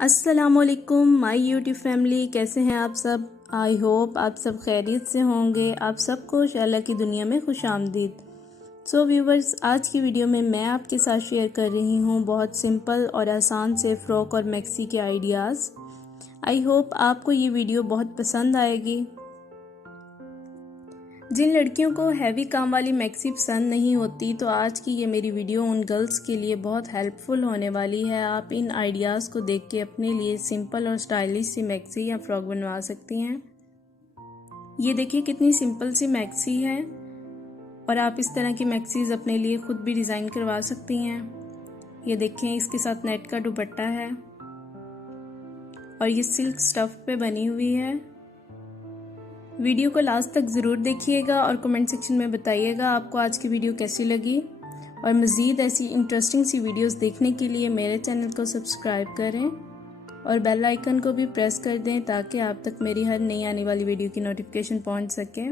अस्सलामुअलैकुम my YouTube family, कैसे हैं आप सब। आई होप आप सब खैरियत से होंगे। आप सबको अल्लाह की दुनिया में खुश आमदीद। सो व्यूवर्स, आज की वीडियो में मैं आपके साथ शेयर कर रही हूँ बहुत सिंपल और आसान से फ़्रॉक और मैक्सी के आइडियाज़। आई होप आपको ये वीडियो बहुत पसंद आएगी। जिन लड़कियों को हैवी काम वाली मैक्सी पसंद नहीं होती, तो आज की ये मेरी वीडियो उन गर्ल्स के लिए बहुत हेल्पफुल होने वाली है। आप इन आइडियाज़ को देख के अपने लिए सिंपल और स्टाइलिश सी मैक्सी या फ्रॉक बनवा सकती हैं। ये देखिए कितनी सिंपल सी मैक्सी है और आप इस तरह की मैक्सीज अपने लिए खुद भी डिज़ाइन करवा सकती हैं। ये देखें, इसके साथ नेट का दुपट्टा है और ये सिल्क स्टफ पे बनी हुई है। वीडियो को लास्ट तक ज़रूर देखिएगा और कमेंट सेक्शन में बताइएगा आपको आज की वीडियो कैसी लगी। और मज़ीद ऐसी इंटरेस्टिंग सी वीडियोस देखने के लिए मेरे चैनल को सब्सक्राइब करें और बेल आइकन को भी प्रेस कर दें ताकि आप तक मेरी हर नई आने वाली वीडियो की नोटिफिकेशन पहुंच सके।